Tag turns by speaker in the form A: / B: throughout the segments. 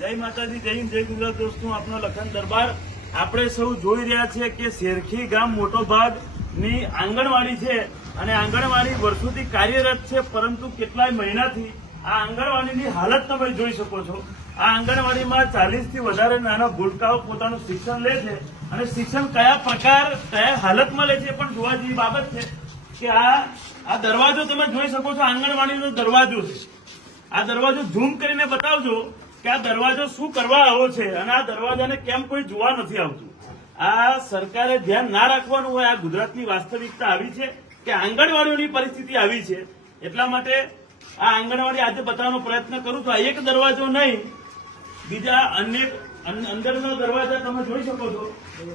A: જય માતાજી, જય જય ગુજરાત દોસ્તો, આપનો લખન દરબાર. આપણે સૌ જોઈ રહ્યા છીએ કે શેરખી ગામ મોટો ભાગની આંગણવાડી છે અને આંગણવાડી વર્ષોથી કાર્યરત છે, પરંતુ કેટલાય મહિનાથી આ આંગણવાડીની હાલત તમે જોઈ શકો છો. આ આંગણવાડીમાં ચાલીસથી વધારે નાના ભૂલકાઓ પોતાનું શિક્ષણ લે છે અને શિક્ષણ કયા પ્રકાર, કયા હાલતમાં લે છે પણ જોવા જેવી બાબત છે કે આ આ દરવાજો તમે જોઈ શકો છો, આંગણવાડીનો દરવાજો છે. આ દરવાજો ઝૂમ કરીને બતાવજો કે આ દરવાજો શું કરવા આવો છે? અને આ દરવાજાને કેમ કોઈ જોવા નથી આવતું? આ સરકારે ધ્યાન ના રાખવાનું હોય, આ ગુજરાતની વાસ્તવિકતા આવી છે કે આંગણવાડીઓની પરિસ્થિતિ આવી છે. એટલા માટે આ આંગણવાડી આજે બતાવવાનો પ્રયત્ન કરું છું. આ એક દરવાજો નહીં, બીજા અનેક અંદરનો દરવાજા તમે જોઈ શકો છો.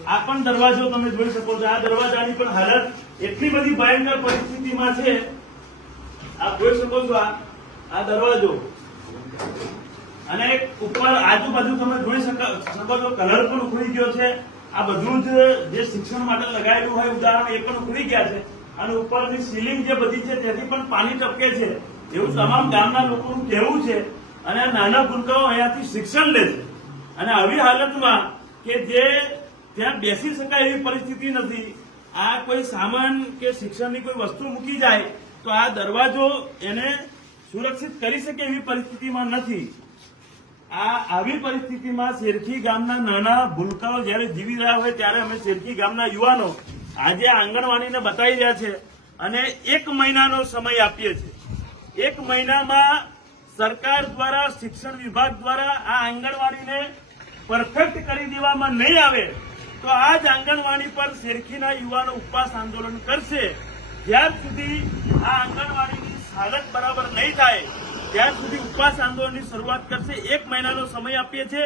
A: આ પણ દરવાજો તમે જોઈ શકો છો. આ દરવાજાની પણ હાલત એટલી બધી ભયંકર પરિસ્થિતિમાં છે. આપ જોઈ શકો છો આ આ દરવાજો અને ઉપર આજુબાજુ તમે જોઈ શકો છો કલર પણ ઉખડી ગયો છે. આ બધું જ જે શિક્ષણ માટે લગાવેલું હોય, ઉદાહરણ એ પણ ઉખડી ગયા છે. અને ઉપરની સીલિંગ જે બધી છે તેથી પણ પાણી ટપકે છે. એવું તમામ ગામના લોકોનું કહેવું છે. અને નાના ભૂલકાઓ અહીંયાથી શિક્ષણ લે છે. અને આવી હાલતમાં કે જે ત્યાં બેસી શકાય એવી પરિસ્થિતિ નથી. આ કોઈ સામાન કે શિક્ષણની કોઈ વસ્તુ મૂકી જાય, તો આ દરવાજો એને સુરક્ષિત કરી શકે એવી પરિસ્થિતિમાં નથી. આ આવી પરિસ્થિતિમાં શેરખી ગામના નાના ભૂલકાઓ જ્યારે જીવી રહ્યા હોય ત્યારે અમે શેરખી ગામના યુવાનો આજે આંગણવાડીને બતાવી રહ્યા છે અને એક મહિનાનો સમય આપીએ છીએ. એક મહિનામાં સરકાર દ્વારા, શિક્ષણ વિભાગ દ્વારા આ આંગણવાડીને પરફેક્ટ કરી દેવામાં નહીં આવે તો આ જ આંગણવાડી પર શેરખીના યુવાનો ઉપવાસ આંદોલન કરશે. જ્યાર સુધી આ આંગણવાડીની હાલત બરાબર નહીં થાય ત્યાર સુધી ઉપવાસ આંદોલનની શરૂઆત કરશે, એક મહિનાનો સમય આપીએ છીએ.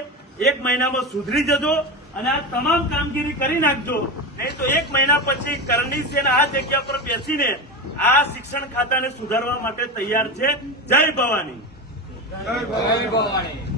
A: એક મહિનામાં સુધરી જજો અને આ તમામ કામગીરી કરી નાખજો. નહીં તો એક મહિના પછી કરણી સેના આ જગ્યા પર બેસીને આ શિક્ષણ ખાતાને સુધારવા માટે તૈયાર છે. જય ભવાની.
B: જય ભવાની.